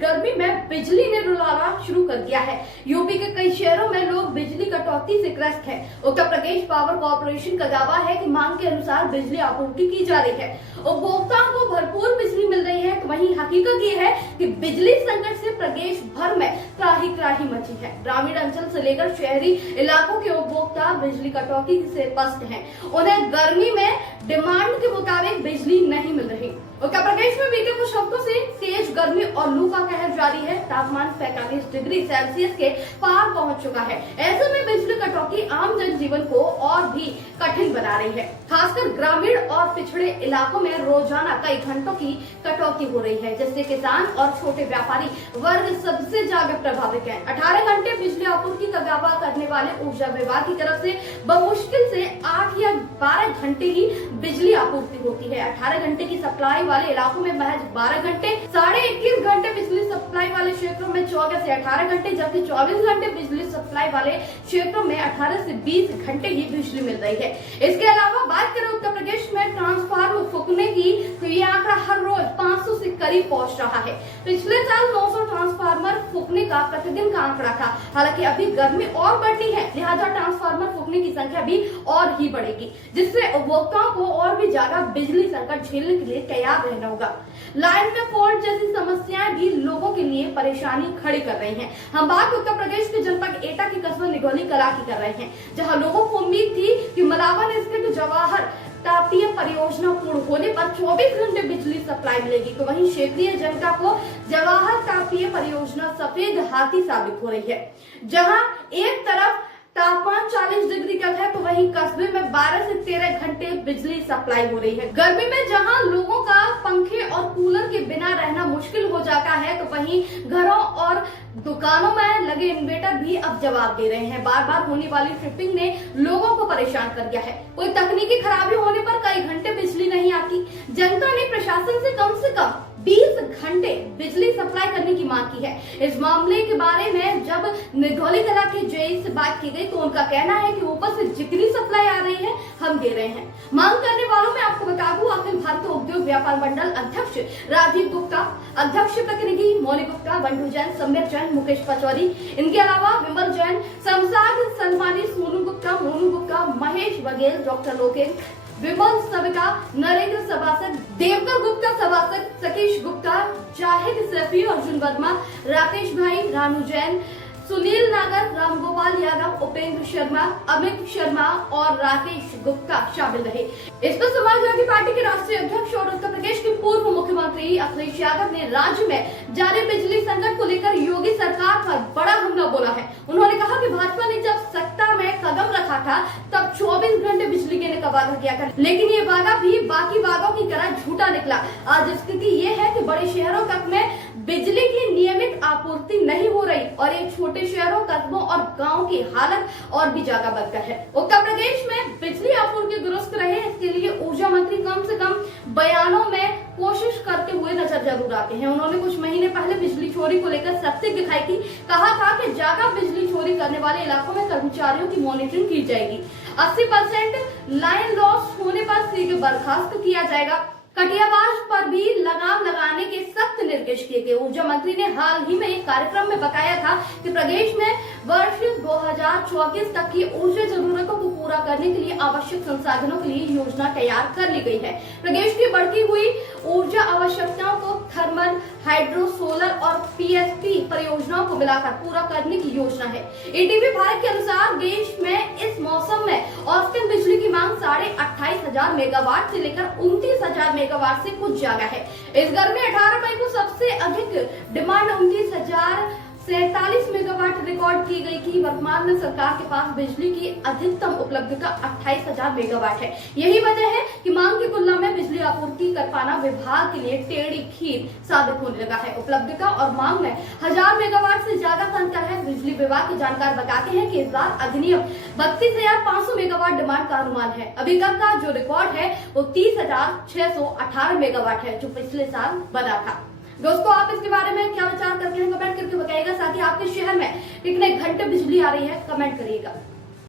गर्मी में बिजली ने रुलाना शुरू कर दिया है। यूपी के कई शहरों में लोग बिजली कटौती से ग्रस्त हैं। उत्तर प्रदेश पावर कॉर्पोरेशन का दावा है कि मांग के अनुसार बिजली आपूर्ति की जा रही है। उपभोक्ताओं को भरपूर बिजली मिल रही है, तो वहीं हकीकत ये है कि बिजली संकट से प्रदेश भर में त्राही त्राही मची है। ग्रामीण अंचल से लेकर शहरी इलाकों के उपभोक्ता बिजली कटौती से पस्त हैं। उन्हें गर्मी में डिमांड के मुताबिक बिजली नहीं मिल रही। उत्तर प्रदेश में बीते कुछ हफ्तों से तेज गर्मी और लू का कहर जारी है। तापमान 45 डिग्री सेल्सियस के पार पहुंच चुका है। ऐसे में बिजली कटौती आम जनजीवन को और भी कठिन बना रही है। खासकर ग्रामीण और पिछड़े इलाकों में रोजाना कई घंटों की कटौती हो रही है, जिससे किसान और छोटे व्यापारी वर्ग सबसे ज्यादा प्रभावित है। 18 घंटे बिजली आपूर्ति का दावा करने वाले ऊर्जा विभाग की तरफ से बमुश्किल से 8 या 12 घंटे ही बिजली आपूर्ति होती है। 18 घंटे की सप्लाई वाले इलाकों में महज 12 घंटे, 21.5 घंटे बिजली सप्लाई वाले क्षेत्रों में 14 से 18 घंटे, जबकि 24 घंटे बिजली सप्लाई वाले क्षेत्रों में 18 से 20 घंटे ही बिजली मिल रही है। इसके अलावा बात करें उत्तर प्रदेश में ट्रांसफार्मर फूकने की, तो ये आंकड़ा हर रोज 500 से करीब पहुंच रहा है। पिछले साल 900 ट्रांसफार्मर फूकने का प्रतिदिन का आंकड़ा था। हालांकि अभी गर्मी और बढ़ी है, लिहाजा ट्रांसफार्मर फूकने की संख्या भी और ही बढ़ेगी, जिससे उपभोक्ताओं को और भी ज्यादा बिजली संकट झेलने के लिए तैयार रहना होगा। लाइन में फॉल्ट जैसी समस्याएं भी लोगों के लिए परेशानी खड़ी कर रही हैं। हम बात उत्तर प्रदेश के जनपद एटा के कस्बा निगौली कला की कर रहे हैं, जहां लोगों को उम्मीद थी कि मलावन स्थित जवाहर तापीय परियोजना पूर्ण होने पर 24 घंटे बिजली सप्लाई मिलेगी, तो वहीं क्षेत्रीय जनता को जवाहर तापीय परियोजना सफेद हाथी साबित हो रही है। जहां एक तरफ तापमान 40 डिग्री तक है, तो वहीं कस्बे में 12 से 13 घंटे बिजली सप्लाई हो रही है। गर्मी में जहां लोगों का पंखे और कूलर के बिना रहना मुश्किल हो जाता है, तो वहीं घरों और दुकानों में लगे इन्वर्टर भी अब जवाब दे रहे हैं। बार बार होने वाली ट्रिपिंग ने लोगों को परेशान कर दिया है। कोई तकनीकी खराबी होने पर कई घंटे बिजली नहीं आती। जनता ने प्रशासन से कम 20 घंटे बिजली सप्लाई करने की मांग की है। इस मामले के बारे में जब निगौली कला के जेई से बात की गई, तो उनका कहना है कि ऊपर से जितनी सप्लाई आ रही है हम दे रहे हैं। मांग करने वालों में आपको बता दूं, अखिल भारतीय उद्योग व्यापार मंडल अध्यक्ष राजीव गुप्ता, अध्यक्ष प्रतिनिधि मौली गुप्ता, बंधु जैन, समीर जैन, मुकेश पचौरी, इनके अलावा विमल जैन, शमशाद सलमानी, सोनू गुप्ता, मोनू गुप्ता, महेश बघेल, डॉक्टर लोकेश, विमल सविता, नरेंद्र सभासद, देवकर गुप्ता सभासद, सतीश गुप्ता, जाहिद सैफी, अर्जुन वर्मा, राकेश भाई, रानू जैन, सुनील नागर, रामगोपाल यादव, उपेंद्र शर्मा, अमित शर्मा और राकेश गुप्ता शामिल रहे। इस पर समाजवादी पार्टी के राष्ट्रीय अध्यक्ष और उत्तर प्रदेश के पूर्व मुख्यमंत्री अखिलेश यादव ने राज्य में जारी बिजली संकट को लेकर योगी सरकार पर बड़ा हमला बोला है। उन्होंने कहा कि भाजपा ने जब सत्ता में कदम रखा था, तब 24 घंटे बिजली देने का वादा किया था, लेकिन ये वादा भी बाकी वादों की तरह झूठा निकला। आज स्थिति ये है कि बड़े शहरों तक में बिजली की नियमित आपूर्ति नहीं हो रही और एक छोटे शहरों, कस्बों और गांव की हालत और भी ज्यादा बदतर है। उत्तर प्रदेश में बिजली आपूर्ति दुरुस्त रहे, इसके लिए ऊर्जा मंत्री कम से कम बयानों में कोशिश करते हुए नजर जरूर आते हैं। उन्होंने कुछ महीने पहले बिजली चोरी को लेकर सख्ती दिखाई थी। कहा था कि ज्यादा बिजली चोरी करने वाले इलाकों में कर्मचारियों की मॉनिटरिंग की जाएगी। 80% लाइन लॉस होने पर सीधे बर्खास्त किया जाएगा। कटियावाज पर भी लगाम लगाने के सख्त निर्देश किए गए। ऊर्जा मंत्री ने हाल ही में एक कार्यक्रम में बताया था कि प्रदेश में वर्ष 2024 तक की ऊर्जा जरूरतों को पूरा करने के लिए आवश्यक संसाधनों के लिए योजना तैयार कर ली गई है। प्रदेश की बढ़ती हुई ऊर्जा आवश्यकताओं को थर्मल, हाइड्रो, सोलर और पीएसपी परियोजनाओं को मिलाकर पूरा करने की योजना है। एटीवी भारत के अनुसार देश में इस मौसम में औसतन बिजली की मांग 28,500 मेगावाट से लेकर 29,000 मेगावाट से कुछ ज्यादा है। इस गर्मी 18 मई को सबसे अधिक डिमांड 29,047 मेगावाट रिकॉर्ड की गई थी। वर्तमान में सरकार के पास बिजली की अधिकतम उपलब्धता 28,000 मेगावाट है। यही वजह है कि मांग की तुलना में बिजली आपूर्ति कर पाना विभाग के लिए टेढ़ी खीर साबित होने लगा है। उपलब्धता और मांग में 1000 मेगावाट से ज्यादा का अंतर है। बिजली विभाग के जानकार बताते हैं कि इस बार अधिनियम 32,500 मेगावाट डिमांड का अनुमान है। अभी तक का जो रिकॉर्ड है वो 30,618 मेगावाट है, जो पिछले साल बना था। दोस्तों, आप इसके बारे में क्या विचार करते हैं, कमेंट करके बताइएगा। साथ ही आपके शहर में कितने घंटे बिजली आ रही है, कमेंट करिएगा।